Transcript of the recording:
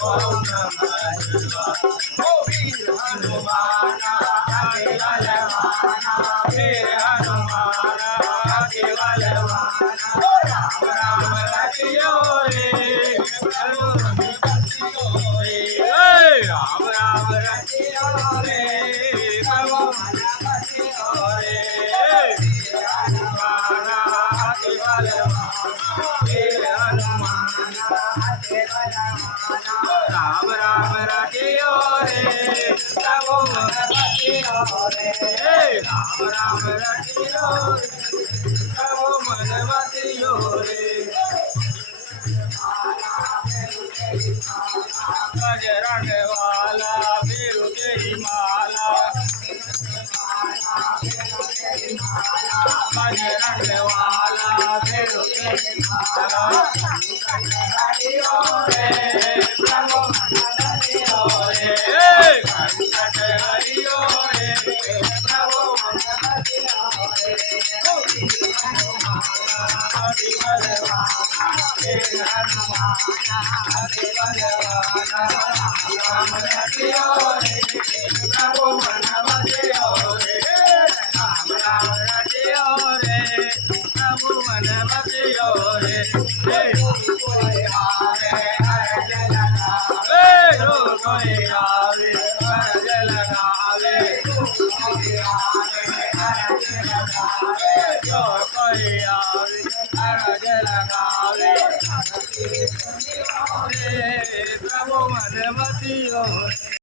ओम नमः शिवाय ओ वीर हनुमान आगे बलवाना वीर हनुमान आगे बलवाना ओ राम राम रचियो रे प्रभु मन बसियो रे राम राम रचियो रे प्रभु मन बसियो रे वीर हनुमान आगे बलवाना वीर हनुमान आगे बलवाना राम राम रचियो रे प्रभु मन बसियो रे राम राम रचियो प्रभु मन बसियो रे बजरंग वाला वीरू तेरी माला बजरंग वाला वीरू तेरी माला हरियो रे प्रभु मन बसियो रे संकट हरियो रे प्रभु मन बसियो रे हरि बलवाना वीर हनुमान हरि बलवाना राम रचियो रे प्रभु मन बसियो रे राम राम रचियो रे प्रभु मन बसियो रे कोई आवे अर्ज लगावे जो कोई आवे अर्ज लगावे कोई आवे अर्ज लगावे जो कोई आवे अर्ज लगावे प्रभु मन बसियो